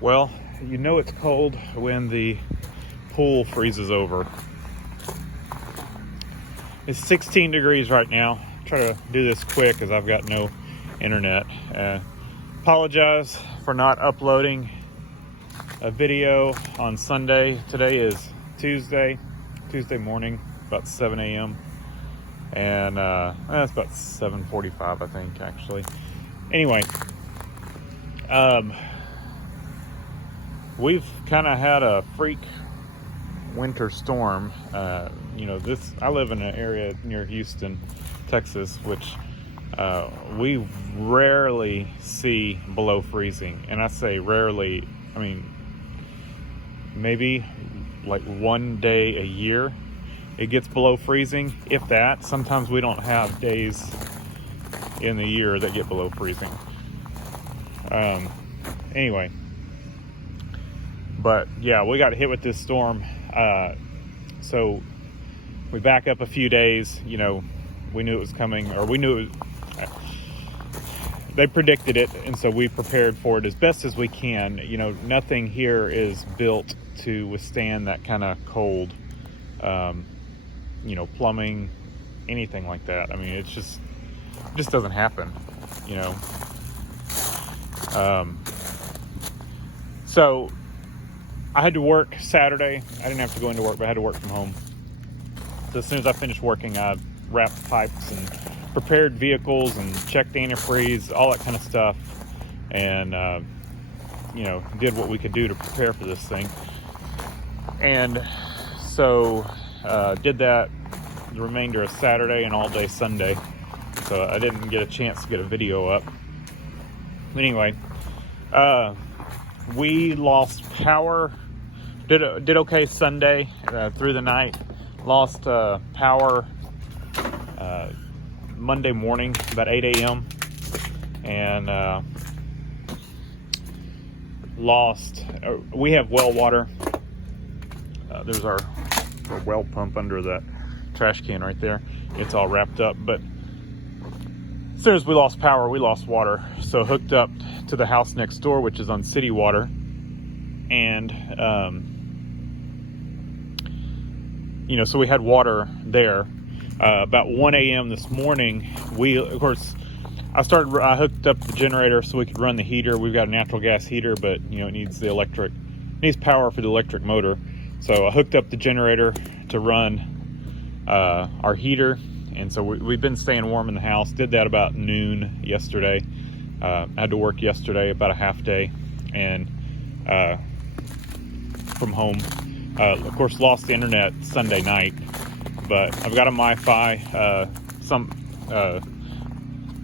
Well, you know it's cold when the pool freezes over. It's 16 degrees right now. Try to do this quick because I've got no internet. Apologize for not uploading a video on Sunday. Today is Tuesday morning, about 7 a.m. And it's about 7:45, I think, actually. Anyway, we've kind of had a freak winter storm. I live in an area near Houston, Texas, which we rarely see below freezing. And I say rarely, I mean, maybe like one day a year it gets below freezing, if that. Sometimes we don't have days in the year that get below freezing. Anyway, but yeah, we got hit with this storm. So we back up a few days. We knew it was coming, or they predicted it, and so we prepared for it as best as we can. Nothing here is built to withstand that kind of cold. Plumbing, anything like that. I mean, it just doesn't happen. So I had to work Saturday. I didn't have to go into work, but I had to work from home. So as soon as I finished working, I wrapped pipes and prepared vehicles and checked antifreeze, all that kind of stuff, and did what we could do to prepare for this thing. And so did that the remainder of Saturday and all day Sunday. So I didn't get a chance to get a video up. Anyway, we lost power. Did okay Sunday through the night. Lost power Monday morning about 8 a.m. and we have well water. There's our well pump under that trash can right there. It's all wrapped up, but as soon as we lost power, we lost water. So hooked up to the house next door, which is on city water, and so we had water there. About 1 a.m. this morning, I hooked up the generator so we could run the heater. We've got a natural gas heater, but it needs needs power for the electric motor. So I hooked up the generator to run our heater, and so we've been staying warm in the house. Did that about noon yesterday. I had to work yesterday about a half day, and from home. Of course, lost the internet Sunday night, but I've got a MiFi, some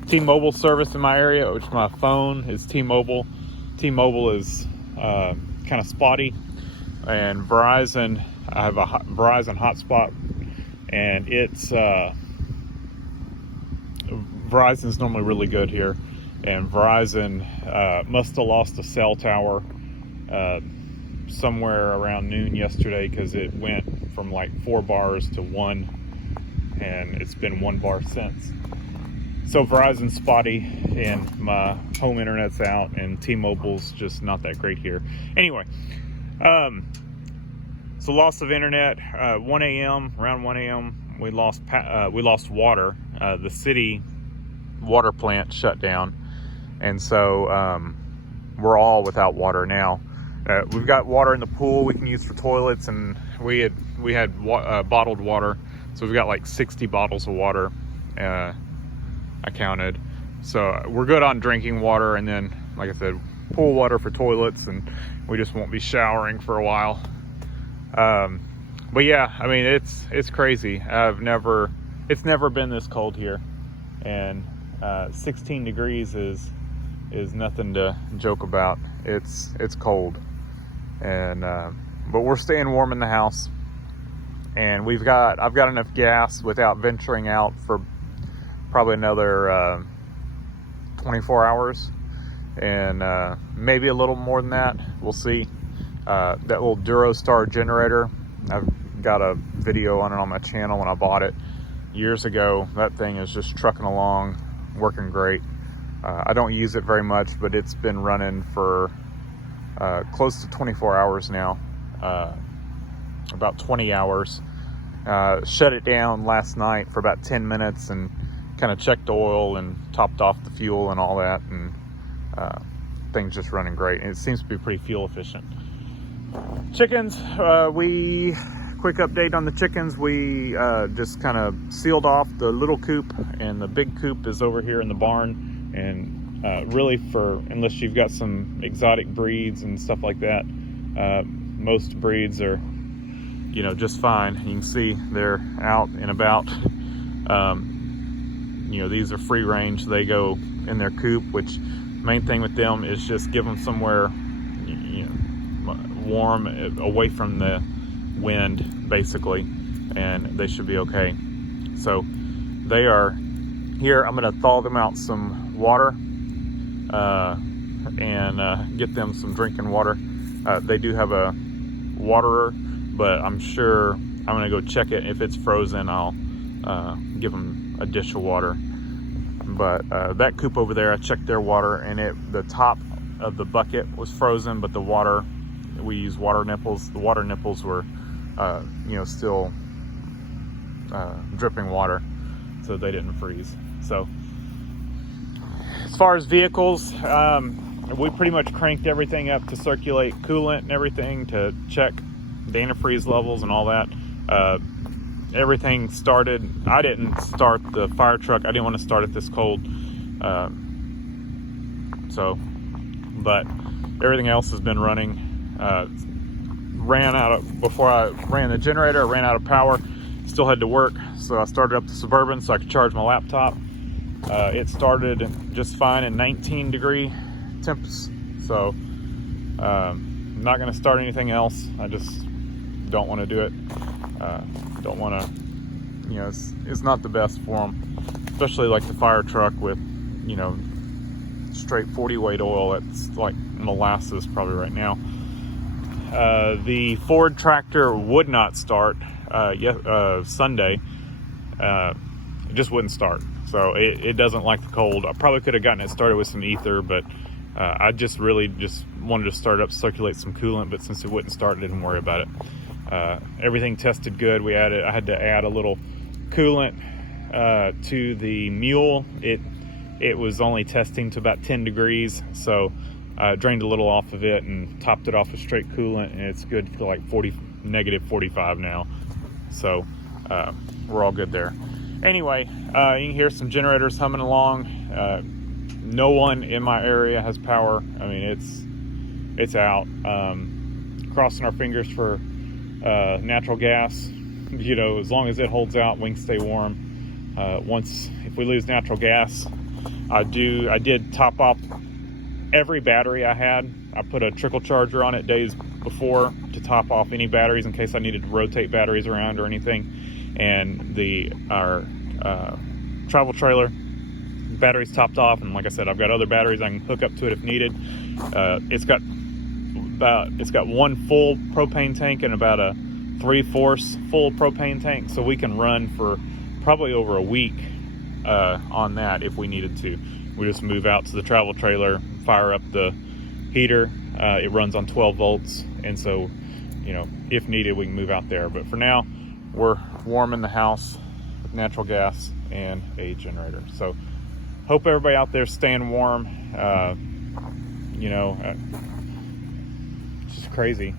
T-Mobile service in my area, which my phone is T-Mobile. T-Mobile is kind of spotty, and Verizon, I have a Verizon hotspot, and Verizon's normally really good here, and Verizon must have lost a cell tower somewhere around noon yesterday, because it went from like 4 bars to 1, and it's been 1 bar since. So Verizon's spotty, and my home internet's out, and T-Mobile's just not that great here. Anyway, so loss of internet. Around 1 a.m. we lost water. The city water plant shut down, and so we're all without water now. We've got water in the pool we can use for toilets, and we had bottled water, so we've got like 60 bottles of water. I counted, so we're good on drinking water, and then, like I said, pool water for toilets, and we just won't be showering for a while. But yeah, I mean, it's crazy. It's never been this cold here, and 16 degrees is nothing to joke about. It's cold, and but we're staying warm in the house, and I've got enough gas without venturing out for probably another 24 hours, and maybe a little more than that. We'll see. That little Durostar generator, I've got a video on it on my channel when I bought it years ago. That thing is just trucking along, working great. I don't use it very much, but it's been running for close to 24 hours now, about 20 hours. Shut it down last night for about 10 minutes and kind of checked oil and topped off the fuel and all that, and things just running great. And it seems to be pretty fuel efficient. Chickens, quick update on the chickens. We just kind of sealed off the little coop, and the big coop is over here in the barn. And really, unless you've got some exotic breeds and stuff like that, most breeds are, just fine. You can see they're out and about. These are free range. They go in their coop, which main thing with them is just give them somewhere warm, away from the wind, basically, and they should be okay. So they are here. I'm going to thaw them out some water and get them some drinking water. They do have a waterer, but I'm sure I'm going to go check it. If it's frozen, I'll give them a dish of water. But that coop over there, I checked their water, and the top of the bucket was frozen, but the water, we use water nipples. The water nipples were, still dripping water, so they didn't freeze. So as far as vehicles, we pretty much cranked everything up to circulate coolant and everything, to check the antifreeze levels and all that. Everything started. I didn't start the fire truck. I didn't want to start it this cold. But everything else has been running. Before I ran the generator, I ran out of power. Still had to work, so I started up the Suburban so I could charge my laptop. It started just fine in 19-degree temps. So I'm not going to start anything else. I just don't want to do it. Don't want to, it's not the best for them, especially like the fire truck with, straight 40 weight oil. It's like molasses probably right now. The Ford tractor would not start Sunday. It just wouldn't start. So it doesn't like the cold. I probably could have gotten it started with some ether, but I just really wanted to start up, circulate some coolant, but since it wouldn't start, I didn't worry about it. Everything tested good. I had to add a little coolant to the Mule. It was only testing to about 10 degrees, so I drained a little off of it and topped it off with straight coolant, and it's good for like negative 45 now. So we're all good there. Anyway, you can hear some generators humming along. No one in my area has power. I meif it's out. Crossing our fingers for natural gas. As long as it holds out, we can stay warm. If we lose natural gas, I did top off every battery I had. I put a trickle charger on it days before to top off any batteries in case I needed to rotate batteries around or anything. And our travel trailer battery's topped off, and like I said, I've got other batteries I can hook up to it if needed. It's got one full propane tank and about a 3/4 full propane tank, so we can run for probably over a week on that if we needed to. We just move out to the travel trailer, fire up the heater. It runs on 12 volts, and so if needed, we can move out there. But for now, we're warm in the house with natural gas and a generator. So hope everybody out there is staying warm. It's just crazy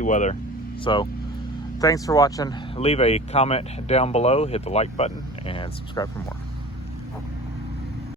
weather. So thanks for watching. Leave a comment down below, hit the like button, and subscribe for more.